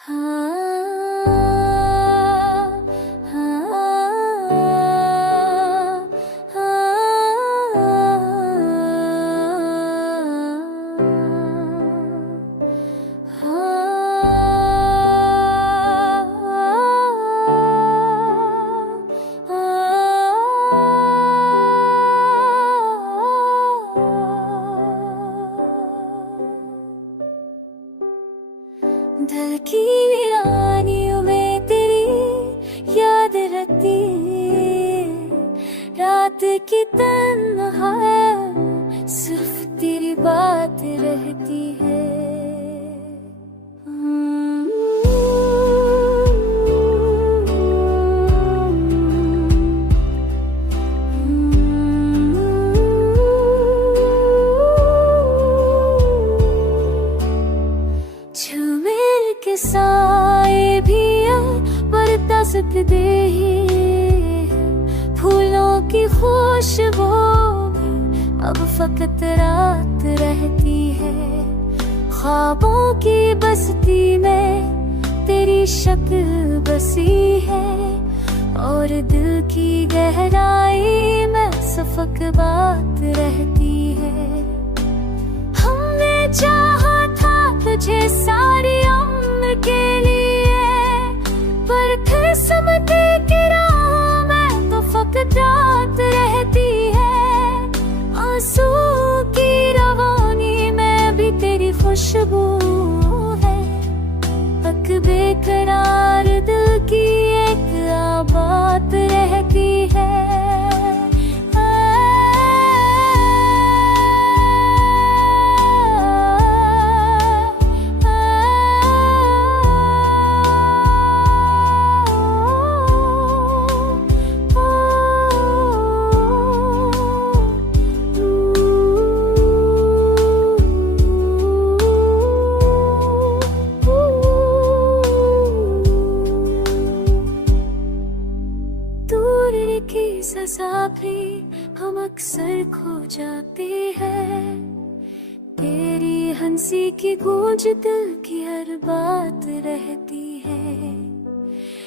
हाँ, हाँ, दिल की वीरानियों में तेरी याद रहती है। रात की तन्हाई सिर्फ तेरी बात रहती है। के साए भी बरता सकते हैं। फूलों की खुशबू अब फकत रात रहती है। ख्वाबों की बस्ती में तेरी शक्ल बसी है और दिल की गहराई में सफक बात रहती है। हमने चाहा था तुझे सारी के लिए, पर फिर समझे कि राह में तो फकत रात रहती है। आंसू की रवानी में भी तेरी खुशबू है। तक बेकरार दिल की एक बात रहती है। की सजा भी हम अक्सर खो जाते हैं। तेरी हंसी की गूंज दिल की हर बात रहती है।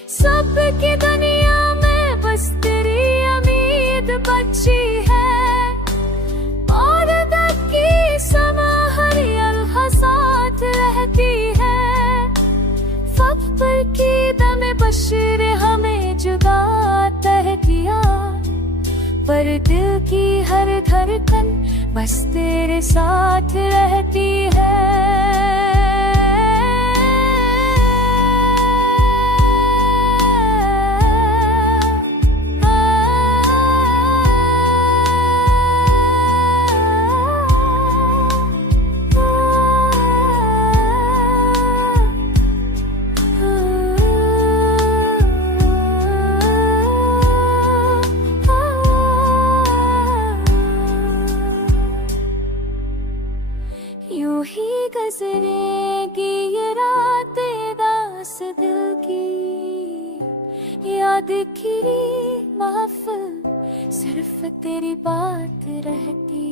सबकी दुनिया में बस तेरी उम्मीद बची है और दर्द की समा हर लम्हा साथ रहती है। फख्र की दमे बशीर हमें जुदा तह किया, पर दिल की हर धड़कन बस तेरे साथ रहती है। यूं ही गुजरेगी ये रात दास दिल की। याद की महफिल सिर्फ तेरी बात रहती